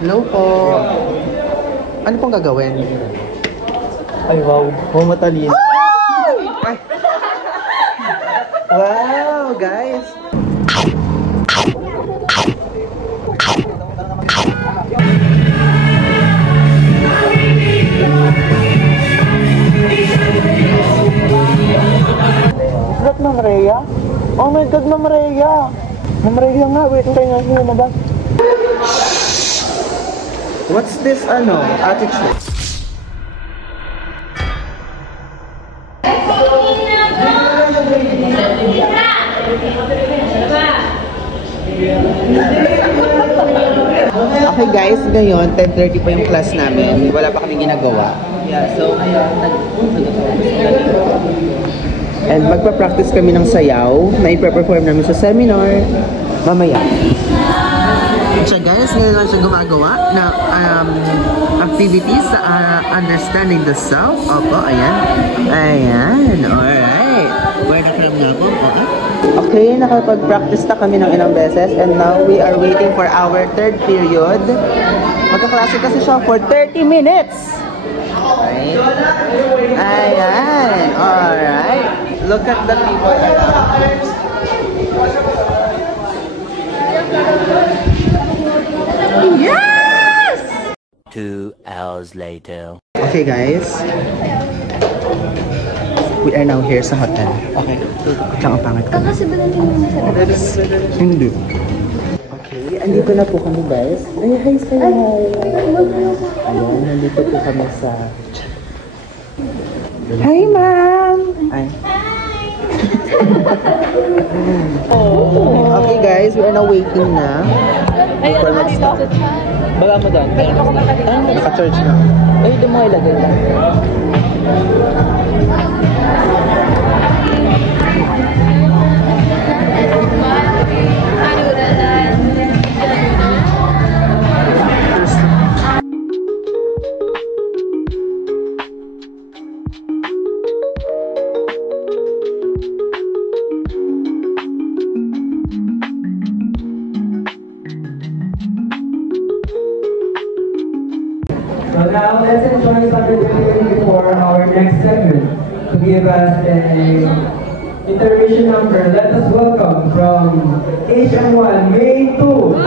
Hello po. Ano pong gagawin? Ay, wow. Oh, matalino. Ay. Wow, guys. Is that Ma'am Rhea? Oh my God, Ma'am Rhea! Ma'am Rhea nga, wait, tayo nga siya na ba? What's this, attitude? Okay guys, ngayon 10:30 pa yung class namin. Wala pa kaming ginagawa. Yeah, so and magpa-practice kami ng sayaw na ipe-perform namin sa seminar mamaya. So guys, ngayon lang siya gumagawa na activities sa understanding the sound. Opo, ayan. Ayan, alright. Where na kalam nga po? Okay, nakapag-practice na kami ng ilang beses and now we are waiting for our third period. Magkaklase kasi siya for 30 minutes. Right? Ayan, alright. Look at the people around. Yes! 2 hours later. Okay guys, we are now here sa hotel. Okay. Lang ang pangit ko. Kasi ba natin yung masarap? Hindi. Okay, andito na po kami guys. Ay, hi sa'yo. Ayan, nandito po kami sa... Hi ma'am! Ay. Okay guys, we are now waiting na. For mag-start. Bala mo doon. Naka-charge na. Ay, doon mo ilagay lang. So now let's enjoy this opportunity for our next segment to give us an intermission number. Let us welcome from HM1 Main 2.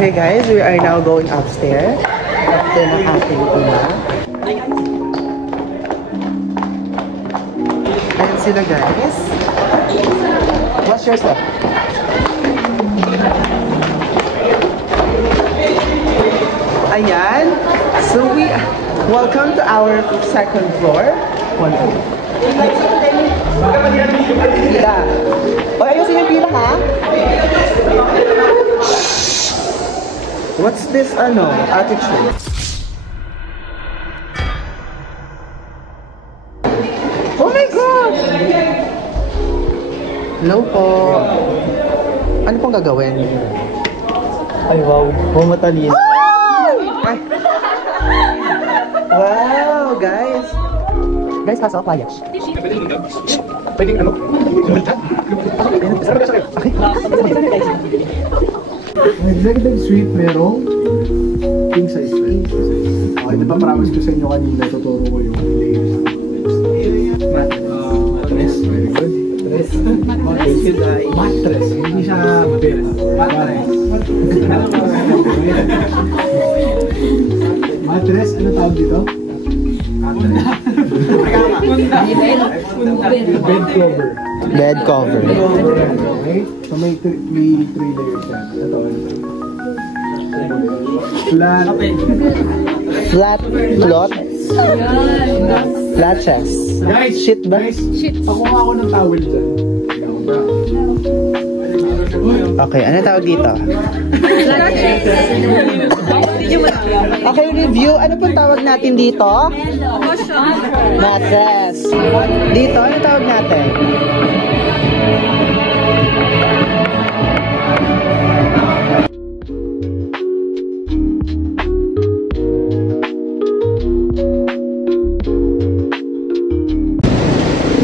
Okay guys, we are now going upstairs. After ng ating una. Ayan sila guys. What's your stuff? Ayan. So welcome to our second floor. Pila. O, ayusin yung pila ha? What's this, attitude? Oh my gosh! Hello po. Ano pong gagawin? Ay, wow. Oh, matalino. Ay. Wow, guys. Guys, pasok, quiet. Pwedeng ano? Executive suite merong king size bed. Okay, napapromise ko sa inyo kanina, tuturo ko yung layers. Mattress. Very good. Mattress. Hindi siya bed. Mattress. Mattress, ano tawag dito? Bed cover. Bed cover. Okay? So may three layers yan. Ito. Flat. Flat cloth. Flat chest. Guys, Shit ba? Guys, ako nga ako ng towel dyan. Okay, ano tawag dito? Okay, review. Ano pong tawag natin dito? Matres. Dito, ano tawag natin?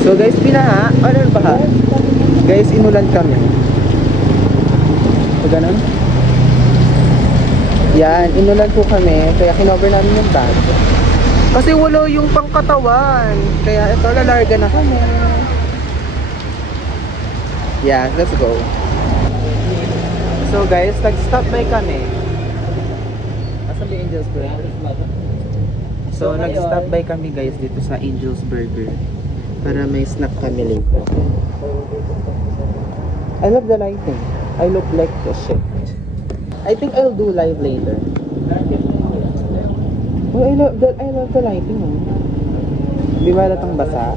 So guys, pinaha. Ano ba ha? Guys, inulan kami. So ganun? Yan, inulan po kami. Kaya kinover namin yung bag. Kasi wala yung pangkatawan. Kaya ito, lalarga na kami. Yeah, let's go. So guys, nag-stop by kami. Asan ba yung Angel's Burger? So nag-stop by kami guys dito sa Angel's Burger. Para may snack kami later. I love the lighting. I look like a shit. I think I'll do live later. Oh, I love the lighting. Oh. Di ba latang basa?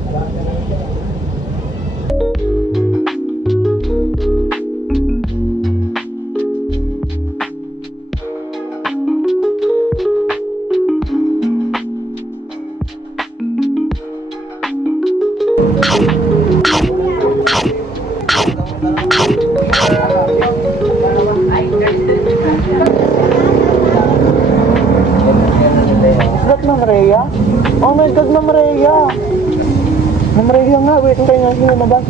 Ma'am Rhea? Oh my God, Ma'am Rhea! Ma'am Rhea nga, wait, tayo nga lumabas.